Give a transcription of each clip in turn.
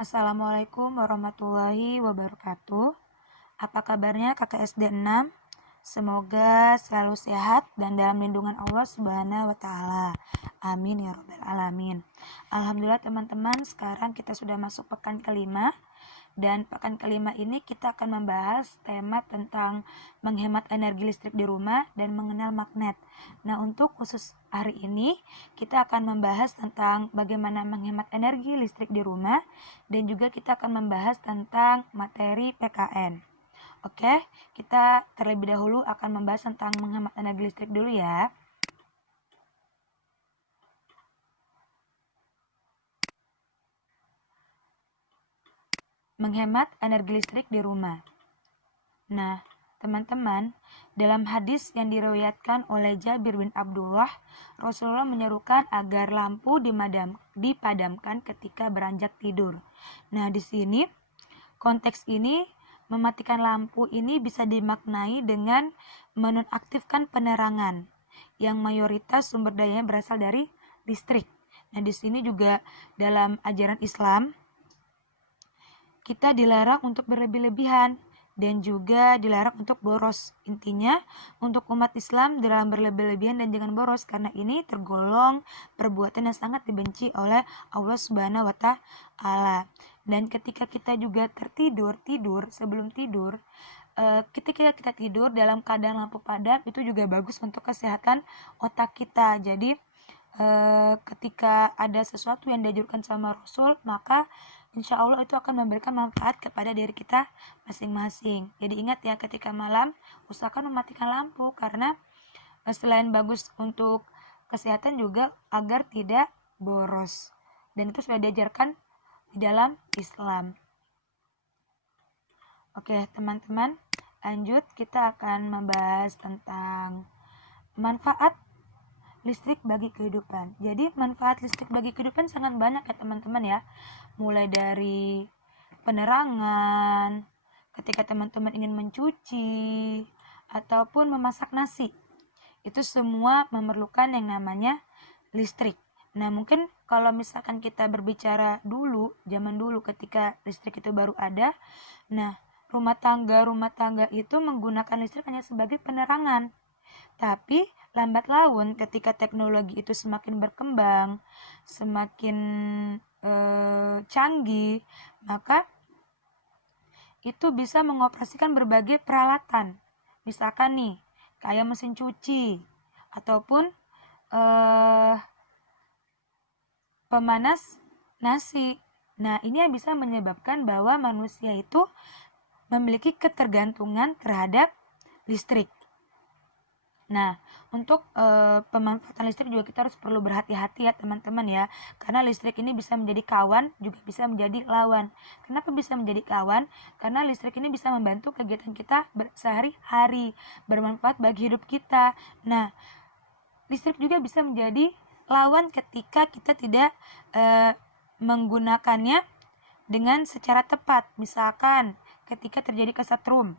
Assalamualaikum warahmatullahi wabarakatuh. Apa kabarnya kakak SD 6? Semoga selalu sehat dan dalam lindungan Allah Subhanahu wa taala. Amin ya rabbal alamin. Alhamdulillah teman-teman, sekarang kita sudah masuk pekan kelima. Dan pekan kelima ini kita akan membahas tema tentang menghemat energi listrik di rumah dan mengenal magnet. Nah, untuk khusus hari ini kita akan membahas tentang bagaimana menghemat energi listrik di rumah dan juga kita akan membahas tentang materi PKN. Oke, kita terlebih dahulu akan membahas tentang menghemat energi listrik dulu ya. Menghemat energi listrik di rumah. Nah, teman-teman, dalam hadis yang diriwayatkan oleh Jabir bin Abdullah, Rasulullah menyerukan agar lampu dipadamkan ketika beranjak tidur. Nah, di sini konteks ini mematikan lampu ini bisa dimaknai dengan menonaktifkan penerangan yang mayoritas sumber dayanya berasal dari listrik. Nah, di sini juga dalam ajaran Islam kita dilarang untuk berlebih-lebihan dan juga dilarang untuk boros. Intinya, untuk umat Islam dilarang berlebih-lebihan dan jangan boros karena ini tergolong perbuatan yang sangat dibenci oleh Allah Subhanahu wa taala. Dan ketika kita juga tidur sebelum tidur, ketika kita tidur dalam keadaan lampu padam itu juga bagus untuk kesehatan otak kita. Jadi ketika ada sesuatu yang dianjurkan sama Rasul, maka insya Allah itu akan memberikan manfaat kepada diri kita masing-masing. Jadi ingat ya, ketika malam usahakan mematikan lampu karena selain bagus untuk kesehatan juga agar tidak boros. Dan itu sudah diajarkan di dalam Islam. Oke teman-teman, lanjut kita akan membahas tentang manfaat listrik bagi kehidupan. Jadi manfaat listrik bagi kehidupan sangat banyak ya teman-teman ya. Mulai dari penerangan, ketika teman-teman ingin mencuci ataupun memasak nasi. Itu semua memerlukan yang namanya listrik. Nah, mungkin kalau misalkan kita berbicara zaman dulu ketika listrik itu baru ada, nah, rumah tangga itu menggunakan listrik hanya sebagai penerangan. Tapi lambat laun ketika teknologi itu semakin berkembang, semakin canggih, maka itu bisa mengoperasikan berbagai peralatan. Misalkan nih, kayak mesin cuci ataupun pemanas nasi. Nah, ini yang bisa menyebabkan bahwa manusia itu memiliki ketergantungan terhadap listrik. Nah, untuk pemanfaatan listrik juga kita harus perlu berhati-hati ya teman-teman ya. Karena listrik ini bisa menjadi kawan, juga bisa menjadi lawan. Kenapa bisa menjadi kawan? Karena listrik ini bisa membantu kegiatan kita sehari-hari, bermanfaat bagi hidup kita. Nah, listrik juga bisa menjadi lawan ketika kita tidak menggunakannya dengan secara tepat. Misalkan ketika terjadi kesetrum.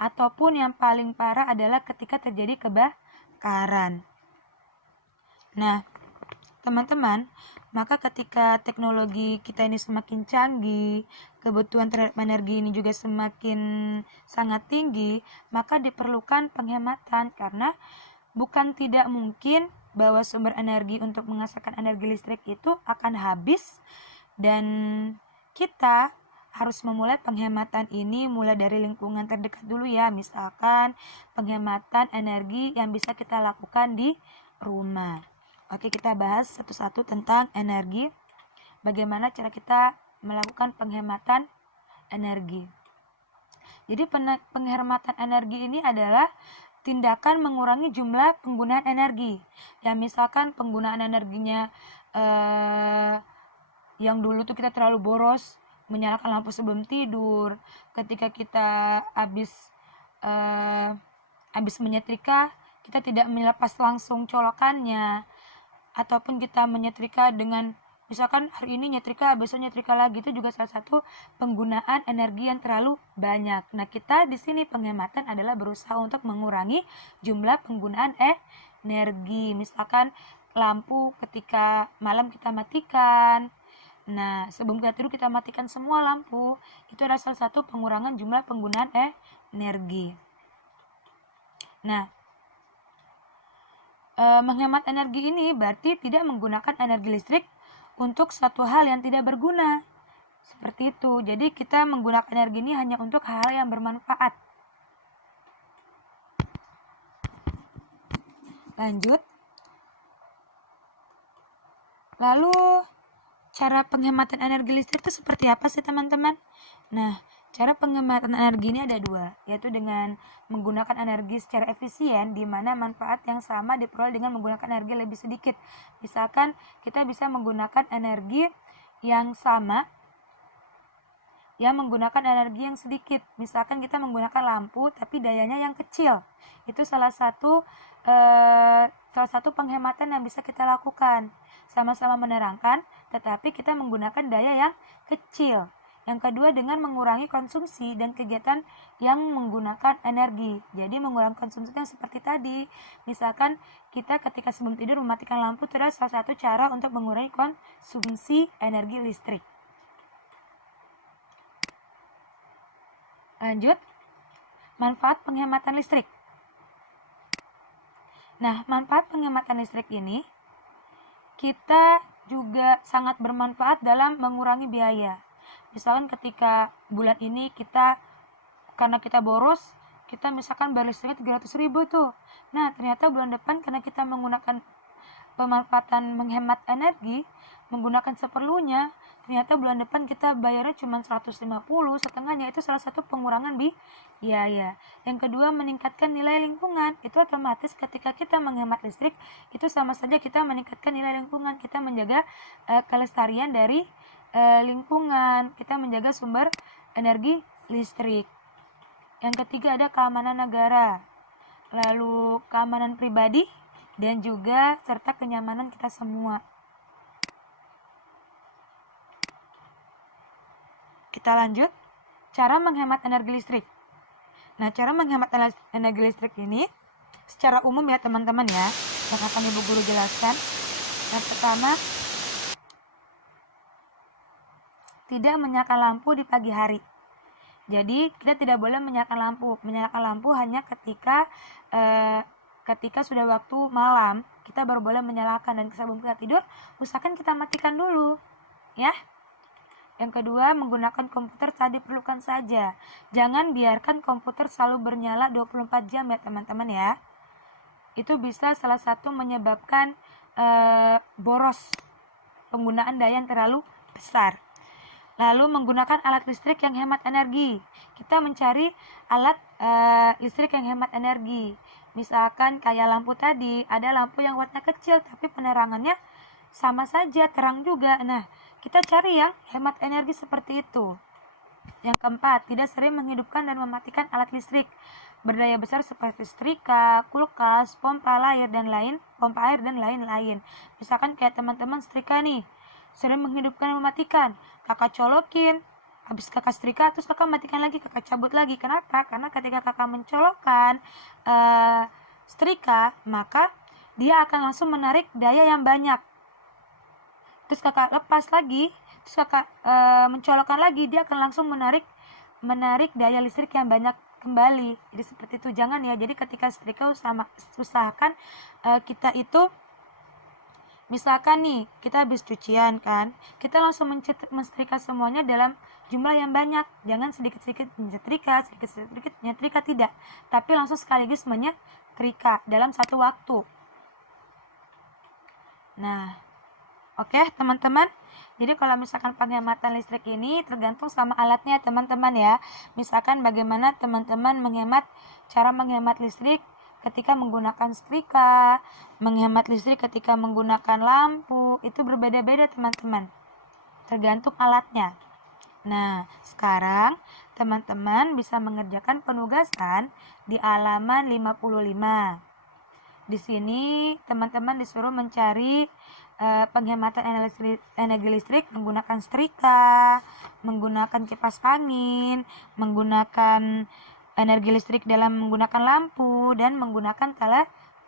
Ataupun yang paling parah adalah ketika terjadi kebakaran. Nah, teman-teman, maka ketika teknologi kita ini semakin canggih, kebutuhan terhadap energi ini juga semakin sangat tinggi, maka diperlukan penghematan karena bukan tidak mungkin bahwa sumber energi untuk menghasilkan energi listrik itu akan habis dan kita harus memulai penghematan ini mulai dari lingkungan terdekat dulu ya. Misalkan penghematan energi yang bisa kita lakukan di rumah. Oke, kita bahas satu-satu tentang energi. Bagaimana cara kita melakukan penghematan energi. Jadi penghematan energi ini adalah tindakan mengurangi jumlah penggunaan energi. Ya misalkan penggunaan energinya yang dulu tuh kita terlalu boros menyalakan lampu sebelum tidur, ketika kita habis menyetrika kita tidak melepas langsung colokannya, ataupun kita menyetrika dengan misalkan hari ini nyetrika besok nyetrika lagi, itu juga salah satu penggunaan energi yang terlalu banyak. Nah, kita di sini penghematan adalah berusaha untuk mengurangi jumlah penggunaan energi. Misalkan lampu ketika malam kita matikan. Nah, sebelum kita tidur kita matikan semua lampu. Itu adalah salah satu pengurangan jumlah penggunaan energi. Nah, menghemat energi ini berarti tidak menggunakan energi listrik untuk suatu hal yang tidak berguna. Seperti itu. Jadi kita menggunakan energi ini hanya untuk hal yang bermanfaat. Lanjut. Lalu cara penghematan energi listrik itu seperti apa sih teman-teman? Nah, cara penghematan energi ini ada dua, yaitu dengan menggunakan energi secara efisien, di mana manfaat yang sama diperoleh dengan menggunakan energi lebih sedikit. Misalkan kita bisa menggunakan energi yang sama yang menggunakan energi yang sedikit. Misalkan kita menggunakan lampu tapi dayanya yang kecil. Itu salah satu penghematan yang bisa kita lakukan. Sama-sama menerangkan, tetapi kita menggunakan daya yang kecil. Yang kedua dengan mengurangi konsumsi dan kegiatan yang menggunakan energi. Jadi mengurangi konsumsi yang seperti tadi. Misalkan kita ketika sebelum tidur mematikan lampu, itu adalah salah satu cara untuk mengurangi konsumsi energi listrik. Lanjut, manfaat penghematan listrik. Nah, manfaat penghematan listrik ini kita juga sangat bermanfaat dalam mengurangi biaya. Misalkan ketika bulan ini karena kita boros, kita misalkan bayar listriknya 300.000 tuh. Nah, ternyata bulan depan karena kita menggunakan pemanfaatan menghemat energi, menggunakan seperlunya, ternyata bulan depan kita bayarnya cuma 150, setengahnya. Itu salah satu pengurangan biaya. Yang kedua, meningkatkan nilai lingkungan. Itu otomatis ketika kita menghemat listrik, itu sama saja kita meningkatkan nilai lingkungan. Kita menjaga kelestarian dari lingkungan, kita menjaga sumber energi listrik. Yang ketiga ada keamanan negara, lalu keamanan pribadi, dan juga serta kenyamanan kita semua. Kita lanjut, cara menghemat energi listrik. Nah, cara menghemat energi listrik ini secara umum ya teman-teman ya, yang akan Ibu Guru jelaskan. Yang pertama, tidak menyalakan lampu di pagi hari. Jadi kita tidak boleh menyalakan lampu. Menyalakan lampu hanya ketika sudah waktu malam, kita baru boleh menyalakan, dan sebelum kita tidur usahakan kita matikan dulu ya. Yang kedua, menggunakan komputer saat diperlukan saja. Jangan biarkan komputer selalu bernyala 24 jam ya teman-teman ya. Itu bisa salah satu menyebabkan boros, penggunaan daya yang terlalu besar. Lalu menggunakan alat listrik yang hemat energi. Kita mencari alat listrik yang hemat energi. Misalkan kayak lampu tadi, ada lampu yang wattnya kecil tapi penerangannya sama saja, terang juga. Nah, kita cari yang hemat energi seperti itu. Yang keempat, tidak sering menghidupkan dan mematikan alat listrik berdaya besar seperti setrika, kulkas, pompa air dan lain-lain. Misalkan kayak teman-teman setrika nih, sering menghidupkan dan mematikan. Kakak colokin, habis kakak setrika, terus kakak matikan lagi, kakak cabut lagi. Kenapa? Karena ketika kakak mencolokkan setrika, maka dia akan langsung menarik daya yang banyak. Terus kakak lepas lagi, terus kakak mencolokkan lagi, dia akan langsung menarik daya listrik yang banyak kembali. Jadi seperti itu, jangan ya. Jadi ketika setrika usahakan kita itu, misalkan nih kita habis cucian kan, kita langsung menyetrika semuanya dalam jumlah yang banyak. Jangan sedikit-sedikit menyetrika, sedikit-sedikit menyetrika, tidak, tapi langsung sekaligus menyetrika dalam satu waktu. Nah, oke teman-teman, jadi kalau misalkan penghematan listrik ini tergantung sama alatnya teman-teman ya. Misalkan bagaimana teman-teman cara menghemat listrik ketika menggunakan setrika, menghemat listrik ketika menggunakan lampu, itu berbeda-beda teman-teman, tergantung alatnya. Nah, sekarang teman-teman bisa mengerjakan penugasan di halaman 55. Di sini teman-teman disuruh mencari penghematan energi listrik menggunakan setrika, menggunakan kipas angin, menggunakan energi listrik dalam menggunakan lampu, dan menggunakan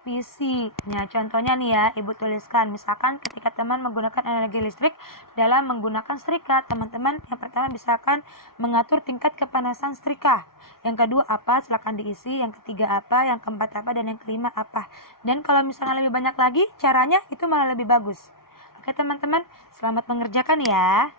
visi. Nah, contohnya nih ya, Ibu tuliskan. Misalkan ketika teman menggunakan energi listrik dalam menggunakan setrika, teman-teman yang pertama misalkan mengatur tingkat kepanasan setrika. Yang kedua apa? Silakan diisi. Yang ketiga apa? Yang keempat apa? Dan yang kelima apa? Dan kalau misalnya lebih banyak lagi, caranya itu malah lebih bagus. Oke teman-teman, selamat mengerjakan ya.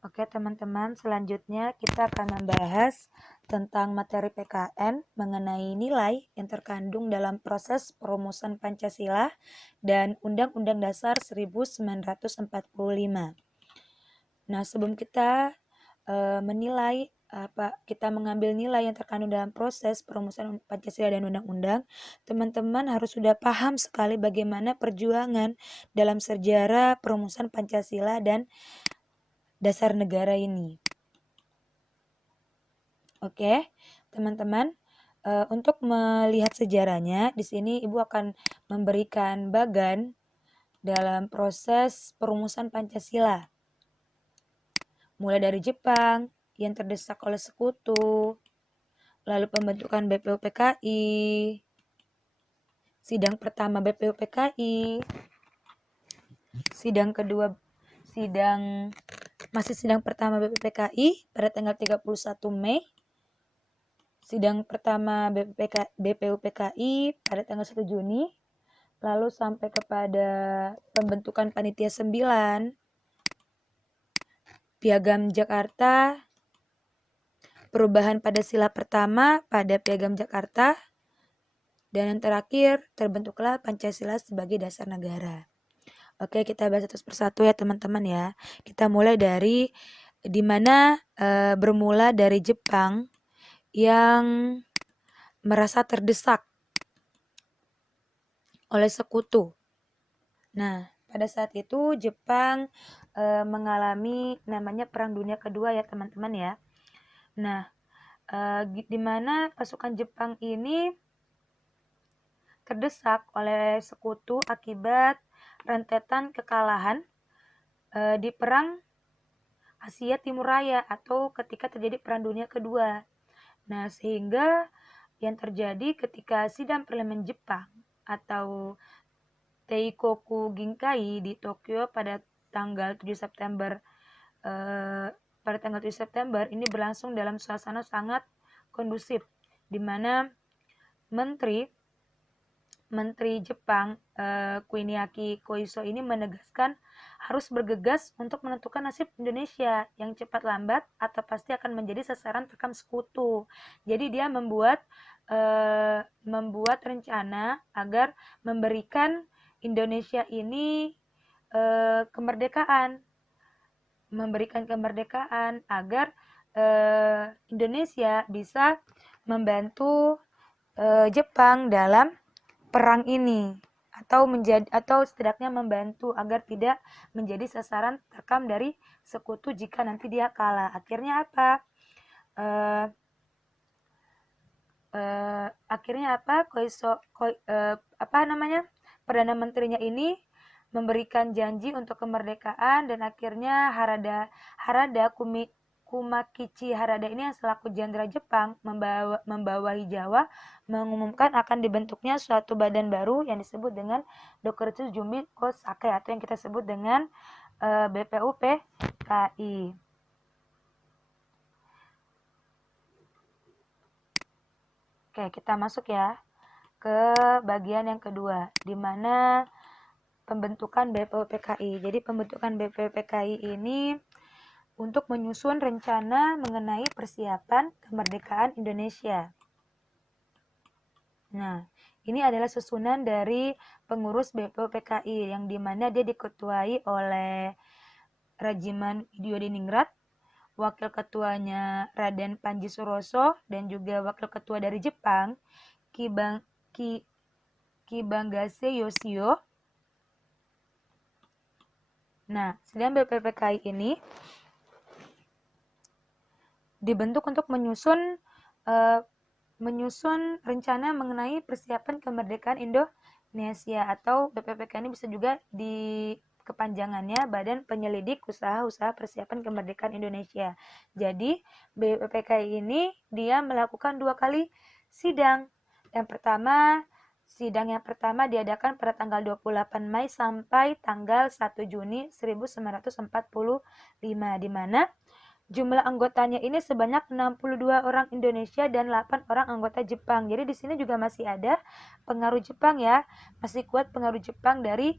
Oke teman-teman, selanjutnya kita akan membahas tentang materi PKN mengenai nilai yang terkandung dalam proses perumusan Pancasila dan Undang-Undang Dasar 1945. Nah, sebelum kita menilai kita mengambil nilai yang terkandung dalam proses perumusan Pancasila dan Undang-Undang, teman-teman harus sudah paham sekali bagaimana perjuangan dalam sejarah perumusan Pancasila dan dasar negara ini. Oke, teman-teman, untuk melihat sejarahnya, di sini Ibu akan memberikan bagan dalam proses perumusan Pancasila. Mulai dari Jepang yang terdesak oleh sekutu, lalu pembentukan BPUPKI, sidang pertama BPUPKI, sidang kedua sidang pertama BPUPKI pada tanggal 31 Mei, sidang pertama BPUPKI pada tanggal 1 Juni, lalu sampai kepada pembentukan Panitia 9, Piagam Jakarta, perubahan pada sila pertama pada Piagam Jakarta, dan yang terakhir terbentuklah Pancasila sebagai dasar negara. Oke, kita bahas satu persatu ya teman-teman ya. Kita mulai dari dimana bermula dari Jepang yang merasa terdesak oleh sekutu. Nah, pada saat itu Jepang mengalami namanya Perang Dunia Kedua ya teman-teman ya. Nah, di mana pasukan Jepang ini terdesak oleh sekutu akibat rentetan kekalahan di Perang Asia Timur Raya atau ketika terjadi Perang Dunia Kedua. Nah, sehingga yang terjadi ketika sidang parlemen Jepang atau Teikoku Ginkai di Tokyo pada tanggal 7 September ini berlangsung dalam suasana sangat kondusif, di mana Menteri Jepang Kuniaki Koiso ini menegaskan harus bergegas untuk menentukan nasib Indonesia yang cepat lambat atau pasti akan menjadi sasaran terkam sekutu. Jadi dia membuat rencana agar memberikan Indonesia ini memberikan kemerdekaan agar Indonesia bisa membantu Jepang dalam perang ini atau setidaknya membantu agar tidak menjadi sasaran terkam dari sekutu jika nanti dia kalah. Akhirnya apa? Perdana Menterinya ini memberikan janji untuk kemerdekaan dan akhirnya Harada Kumakichi Harada ini yang selaku jenderal Jepang membawahi Jawa mengumumkan akan dibentuknya suatu badan baru yang disebut dengan Dokuretsu Jumbi Kosake atau yang kita sebut dengan BPUPKI. Oke, kita masuk ya ke bagian yang kedua, di mana pembentukan BPUPKI. Jadi pembentukan BPUPKI ini untuk menyusun rencana mengenai persiapan kemerdekaan Indonesia. Nah, ini adalah susunan dari pengurus BPUPKI yang dimana dia diketuai oleh Rajiman Widyodiningrat, wakil ketuanya Raden Panji Suroso, dan juga wakil ketua dari Jepang, Kibangase Yoshio. Nah, sedang BPUPKI ini dibentuk untuk menyusun rencana mengenai persiapan kemerdekaan Indonesia, atau BPUPKI ini bisa juga di kepanjangannya Badan Penyelidik Usaha-Usaha Persiapan Kemerdekaan Indonesia. Jadi BPUPKI ini dia melakukan 2 kali sidang. Sidang yang pertama diadakan pada tanggal 28 Mei sampai tanggal 1 Juni 1945, di mana jumlah anggotanya ini sebanyak 62 orang Indonesia dan 8 orang anggota Jepang. Jadi di sini juga masih ada pengaruh Jepang ya, masih kuat pengaruh Jepang dari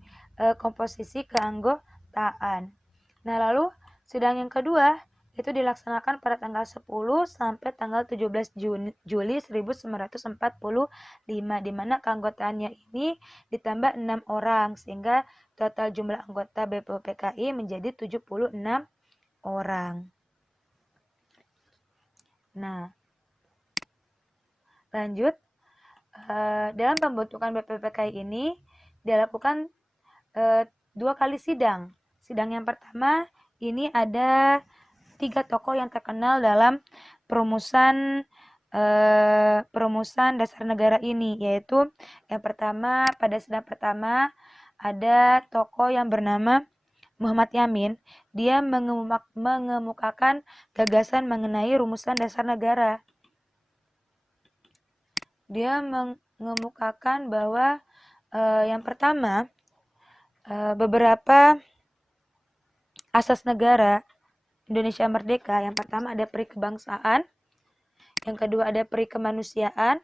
komposisi keanggotaan. Nah, lalu sidang yang kedua itu dilaksanakan pada tanggal 10 sampai tanggal 17 Juli 1945, di mana keanggotaannya ini ditambah 6 orang sehingga total jumlah anggota BPUPKI menjadi 76 orang. Nah, lanjut, dalam pembentukan BPUPKI ini dilakukan 2 kali sidang. Sidang yang pertama ini ada 3 tokoh yang terkenal dalam perumusan dasar negara ini, yaitu yang pertama, pada sidang pertama ada tokoh yang bernama Muhammad Yamin. Dia mengemukakan gagasan mengenai rumusan dasar negara. Dia mengemukakan bahwa yang pertama, beberapa asas negara Indonesia merdeka. Yang pertama ada peri kebangsaan, yang kedua ada peri kemanusiaan,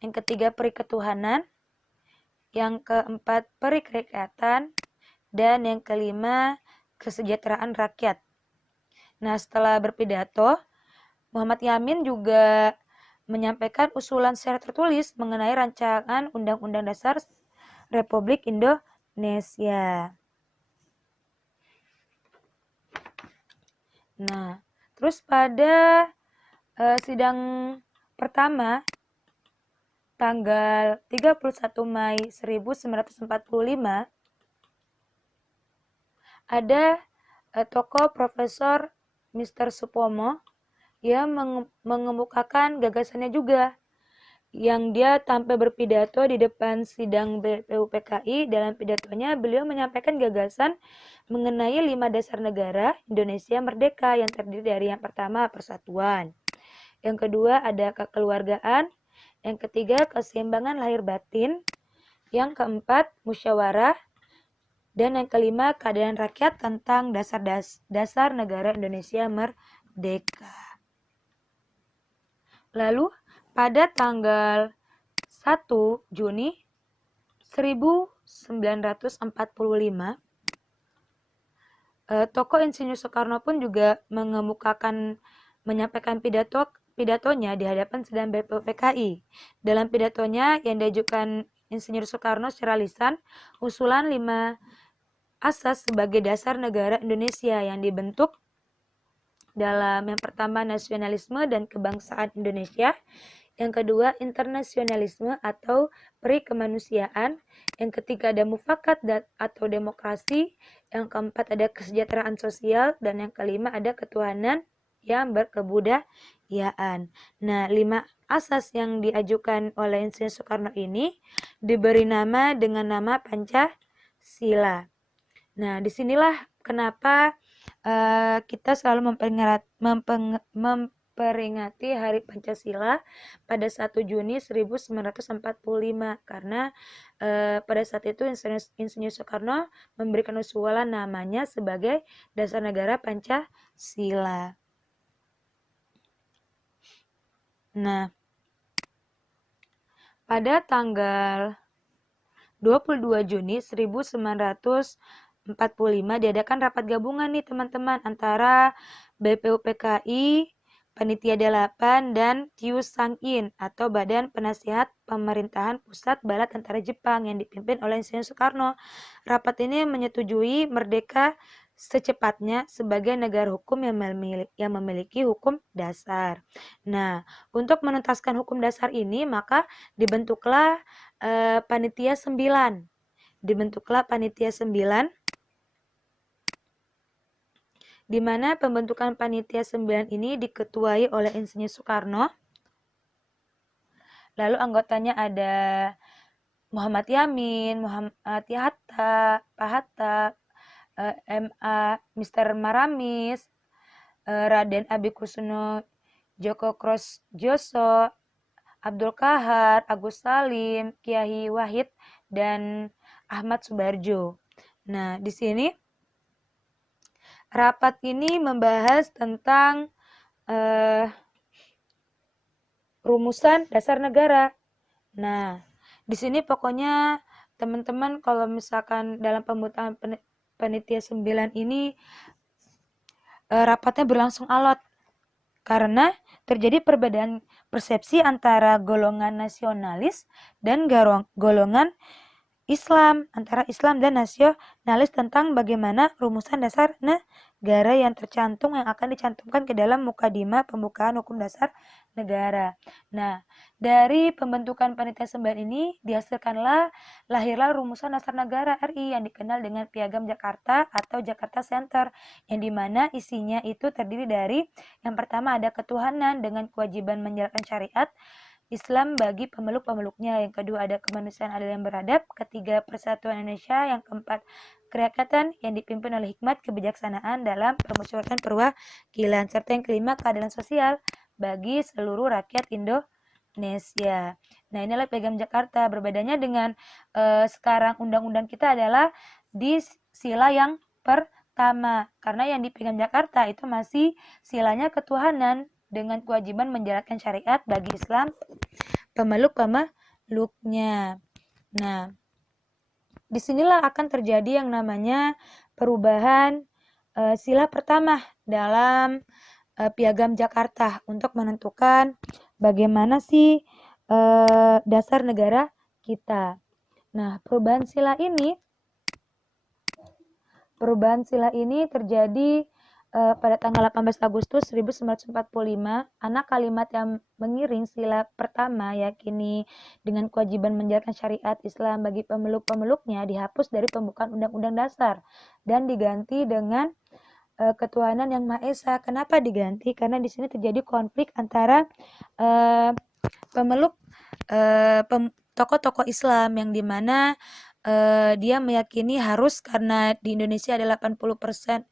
yang ketiga peri ketuhanan, yang keempat peri kerakyatan, dan yang kelima kesejahteraan rakyat. Nah, setelah berpidato, Muhammad Yamin juga menyampaikan usulan secara tertulis mengenai rancangan Undang-Undang Dasar Republik Indonesia. Nah, terus pada sidang pertama tanggal 31 Mei 1945 ada tokoh Profesor Mr. Supomo yang mengemukakan gagasannya juga, yang dia tampil berpidato di depan sidang BPUPKI. Dalam pidatonya beliau menyampaikan gagasan mengenai 5 dasar negara Indonesia merdeka, yang terdiri dari yang pertama persatuan, yang kedua ada kekeluargaan, yang ketiga keseimbangan lahir batin, yang keempat musyawarah, dan yang kelima keadilan rakyat tentang dasar negara Indonesia merdeka. Lalu pada tanggal 1 Juni 1945, tokoh Insinyur Soekarno pun juga menyampaikan pidatonya di hadapan sidang BPUPKI. Dalam pidatonya yang diajukan Insinyur Soekarno secara lisan, usulan 5 asas sebagai dasar negara Indonesia yang dibentuk dalam yang pertama nasionalisme dan kebangsaan Indonesia, yang kedua internasionalisme atau peri kemanusiaan, yang ketiga ada mufakat atau demokrasi, yang keempat ada kesejahteraan sosial, dan yang kelima ada ketuhanan yang berkebudayaan. Nah, 5 asas yang diajukan oleh Insinyur Soekarno ini diberi nama dengan nama Pancasila. Nah, disinilah kenapa kita selalu memperingati Hari Pancasila pada 1 Juni 1945, karena pada saat itu Insinyur Soekarno memberikan usulan namanya sebagai dasar negara Pancasila. Nah, pada tanggal 22 Juni 1945 diadakan rapat gabungan nih teman-teman antara BPUPKI, Panitia 8 dan Kyu Sang-in atau Badan Penasihat Pemerintahan Pusat Bala Tentara Jepang yang dipimpin oleh Insinyur Soekarno. Rapat ini menyetujui merdeka secepatnya sebagai negara hukum yang memiliki hukum dasar. Nah, untuk menuntaskan hukum dasar ini maka dibentuklah Panitia 9. Dibentuklah Panitia 9 di mana pembentukan Panitia 9 ini diketuai oleh Insinyur Soekarno. Lalu anggotanya ada Muhammad Yamin, Muhammad Hatta, Pak Hatta, MA, Mr. Maramis, Raden Abikusuno Joko Krosjoso, Abdul Kahar, Agus Salim, Kiai Wahid, dan Ahmad Subarjo. Nah, di sini rapat ini membahas tentang rumusan dasar negara. Nah, di sini pokoknya teman-teman kalau misalkan dalam pembukaan Panitia 9 ini rapatnya berlangsung alot karena terjadi perbedaan persepsi antara golongan nasionalis dan golongan Islam, antara Islam dan nasionalis tentang bagaimana rumusan dasar negara yang tercantum yang akan dicantumkan ke dalam mukadimah pembukaan hukum dasar negara. Nah, dari pembentukan Panitia 9 ini lahirlah rumusan dasar negara RI yang dikenal dengan Piagam Jakarta atau Jakarta Center, yang dimana isinya itu terdiri dari yang pertama ada ketuhanan dengan kewajiban menjalankan syariat Islam bagi pemeluk-pemeluknya, yang kedua ada kemanusiaan adil yang beradab, ketiga persatuan Indonesia, yang keempat kerakyatan yang dipimpin oleh hikmat kebijaksanaan dalam permusyawaratan perwakilan, serta yang kelima keadilan sosial bagi seluruh rakyat Indonesia. Nah, inilah Piagam Jakarta. Berbedanya dengan sekarang undang-undang kita adalah di sila yang pertama, karena yang di Piagam Jakarta itu masih silanya ketuhanan dengan kewajiban menjalankan syariat bagi Islam pemeluk-pemeluknya. Nah, disinilah akan terjadi yang namanya perubahan sila pertama dalam Piagam Jakarta untuk menentukan bagaimana sih dasar negara kita. Nah, perubahan sila ini terjadi pada tanggal 18 Agustus 1945, anak kalimat yang mengiring sila pertama yakini dengan kewajiban menjalankan syariat Islam bagi pemeluk-pemeluknya dihapus dari pembukaan Undang-Undang Dasar dan diganti dengan ketuhanan yang Maha Esa. Kenapa diganti? Karena di sini terjadi konflik antara tokoh-tokoh Islam yang dimana dia meyakini harus, karena di Indonesia ada 80%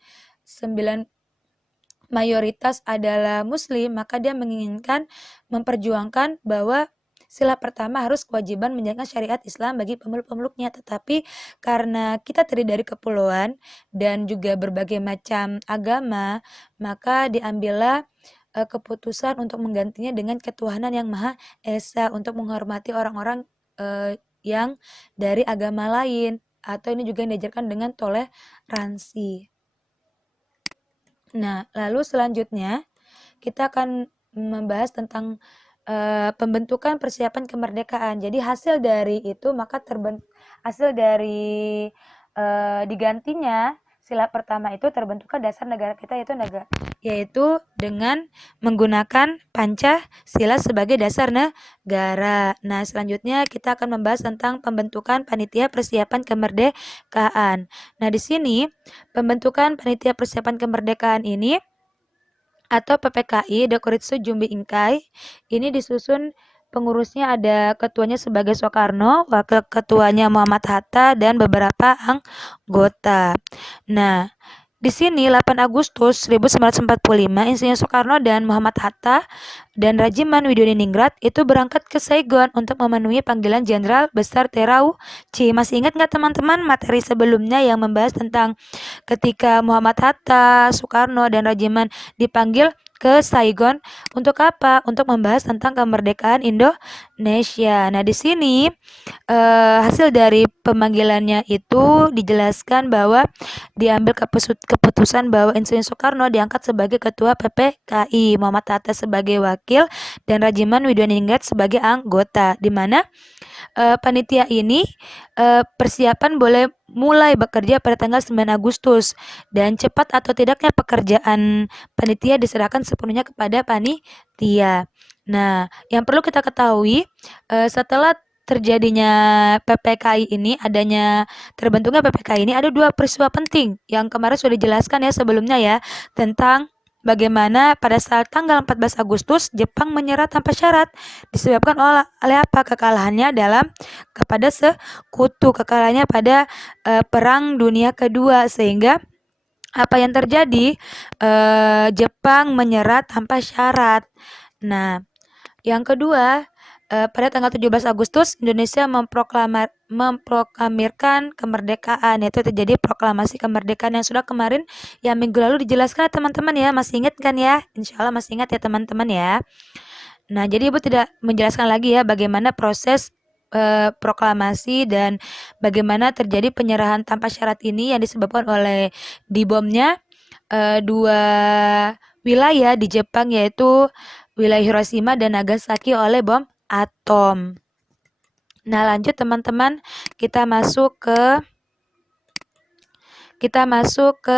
mayoritas adalah muslim, maka dia menginginkan memperjuangkan bahwa sila pertama harus kewajiban menjalankan syariat Islam bagi pemeluk-pemeluknya. Tetapi karena kita terdiri dari kepulauan dan juga berbagai macam agama, maka diambillah keputusan untuk menggantinya dengan ketuhanan yang Maha Esa untuk menghormati orang-orang yang dari agama lain, atau ini juga yang diajarkan dengan toleransi. Nah, lalu selanjutnya kita akan membahas tentang pembentukan persiapan kemerdekaan. Jadi hasil dari itu maka digantinya sila pertama itu terbentuknya dasar negara kita yaitu dengan menggunakan Pancasila sebagai dasar negara. Nah, selanjutnya kita akan membahas tentang pembentukan panitia persiapan kemerdekaan. Nah, di sini pembentukan panitia persiapan kemerdekaan ini atau PPKI Dokuritsu Jumbi Ingkai ini disusun, pengurusnya ada ketuanya sebagai Soekarno, wakil ketuanya Muhammad Hatta, dan beberapa anggota. Nah, di sini 8 Agustus 1945 Insinyur Soekarno dan Muhammad Hatta dan Rajiman Widodiningrat itu berangkat ke Saigon untuk memenuhi panggilan Jenderal Besar Terauchi. Masih ingat nggak teman-teman materi sebelumnya yang membahas tentang ketika Muhammad Hatta, Soekarno, dan Rajiman dipanggil ke Saigon untuk apa? Untuk membahas tentang kemerdekaan Indonesia. Nah, di sini hasil dari pemanggilannya itu dijelaskan bahwa diambil keputusan bahwa Insinyur Soekarno diangkat sebagai ketua PPKI, Muhammad Hatta sebagai wakil, dan Rajiman Widyaningrat sebagai anggota, di mana panitia ini persiapan boleh mulai bekerja pada tanggal 9 Agustus dan cepat atau tidaknya pekerjaan panitia diserahkan sepenuhnya kepada panitia. Nah, yang perlu kita ketahui setelah terjadinya PPKI ini, terbentuknya PPKI ini, ada dua peristiwa penting yang kemarin sudah dijelaskan ya sebelumnya ya, tentang bagaimana pada saat tanggal 14 Agustus Jepang menyerah tanpa syarat disebabkan oleh apa? Kekalahannya kepada sekutu, kekalahannya pada Perang Dunia Kedua, sehingga apa yang terjadi? Jepang menyerah tanpa syarat. Nah, yang kedua, pada tanggal 17 Agustus Indonesia memproklamirkan kemerdekaan, yaitu terjadi proklamasi kemerdekaan yang sudah kemarin yang minggu lalu dijelaskan teman-teman ya. Masih ingat kan ya? Insya Allah masih ingat ya teman-teman ya. Nah, jadi Ibu tidak menjelaskan lagi ya bagaimana proses proklamasi dan bagaimana terjadi penyerahan tanpa syarat ini yang disebabkan oleh dibomnya dua wilayah di Jepang, yaitu wilayah Hiroshima dan Nagasaki oleh bom atom. Nah, lanjut teman-teman, kita masuk ke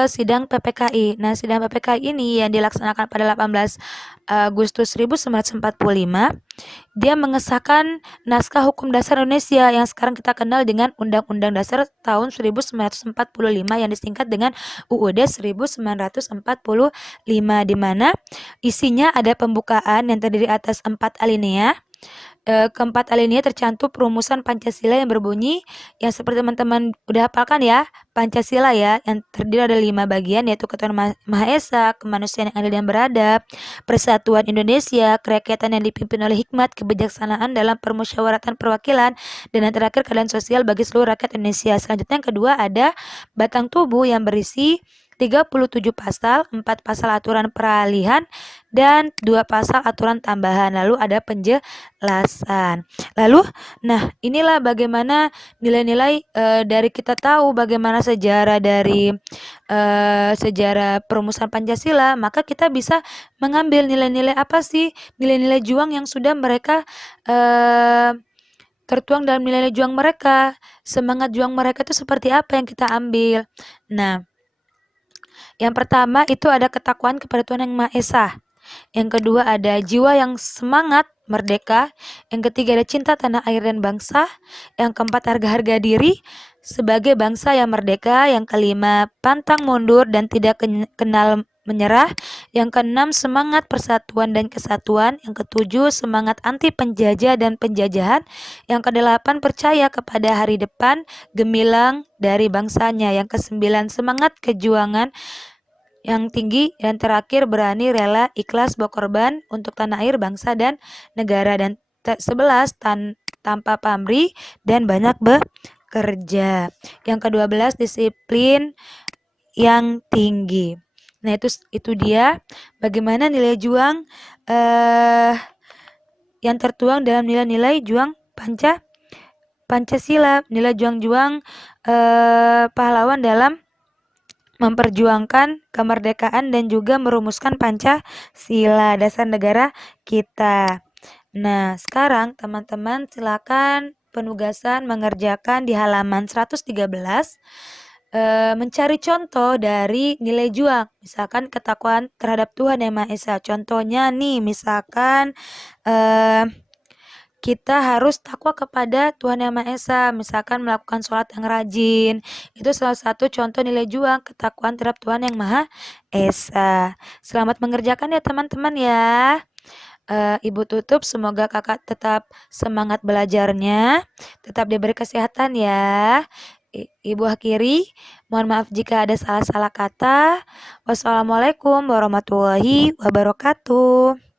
sidang PPKI. Nah, sidang PPKI ini yang dilaksanakan pada 18 Agustus 1945, dia mengesahkan naskah Hukum Dasar Indonesia yang sekarang kita kenal dengan Undang-Undang Dasar tahun 1945 yang disingkat dengan UUD 1945, di mana isinya ada pembukaan yang terdiri atas 4 alinea. Keempat alinea tercantum perumusan Pancasila yang berbunyi yang seperti teman-teman udah hafalkan ya, Pancasila ya, yang terdiri ada 5 bagian, yaitu ketuhanan Maha Esa, kemanusiaan yang adil dan beradab, persatuan Indonesia, kerakyatan yang dipimpin oleh hikmat, kebijaksanaan dalam permusyawaratan perwakilan, dan yang terakhir keadilan sosial bagi seluruh rakyat Indonesia. Selanjutnya yang kedua ada batang tubuh yang berisi 37 pasal, 4 pasal aturan peralihan, dan 2 pasal aturan tambahan. Lalu ada penjelasan. Lalu, nah inilah bagaimana nilai-nilai dari kita tahu bagaimana sejarah dari sejarah perumusan Pancasila, maka kita bisa mengambil nilai-nilai apa sih? Nilai-nilai juang yang sudah mereka tertuang dalam nilai-nilai juang mereka. Semangat juang mereka itu seperti apa yang kita ambil? Nah, yang pertama itu ada ketakwaan kepada Tuhan Yang Maha Esa. Yang kedua ada jiwa yang semangat merdeka. Yang ketiga ada cinta tanah air dan bangsa. Yang keempat harga diri sebagai bangsa yang merdeka. Yang kelima pantang mundur dan tidak kenal menyerah. Yang keenam semangat persatuan dan kesatuan. Yang ketujuh semangat anti penjajah dan penjajahan. Yang kedelapan percaya kepada hari depan gemilang dari bangsanya. Yang kesembilan semangat kejuangan yang tinggi, dan terakhir berani, rela, ikhlas berkorban untuk tanah air, bangsa, dan negara. Dan 11 tanpa pamrih dan banyak bekerja. Yang ke-12 disiplin yang tinggi. Nah, itu dia bagaimana nilai juang yang tertuang dalam nilai-nilai juang Pancasila, nilai juang-juang pahlawan dalam memperjuangkan kemerdekaan dan juga merumuskan Pancasila, dasar negara kita. Nah, sekarang teman-teman silakan penugasan mengerjakan di halaman 113, mencari contoh dari nilai juang, misalkan ketakwaan terhadap Tuhan Yang Maha Esa. Contohnya nih, misalkan kita harus takwa kepada Tuhan Yang Maha Esa, misalkan melakukan sholat yang rajin. Itu salah satu contoh nilai juang, ketakwaan terhadap Tuhan Yang Maha Esa. Selamat mengerjakan ya teman-teman ya. Ibu tutup, semoga kakak tetap semangat belajarnya, tetap diberi kesehatan ya. Ibu akhiri, mohon maaf jika ada salah-salah kata. Wassalamualaikum warahmatullahi wabarakatuh.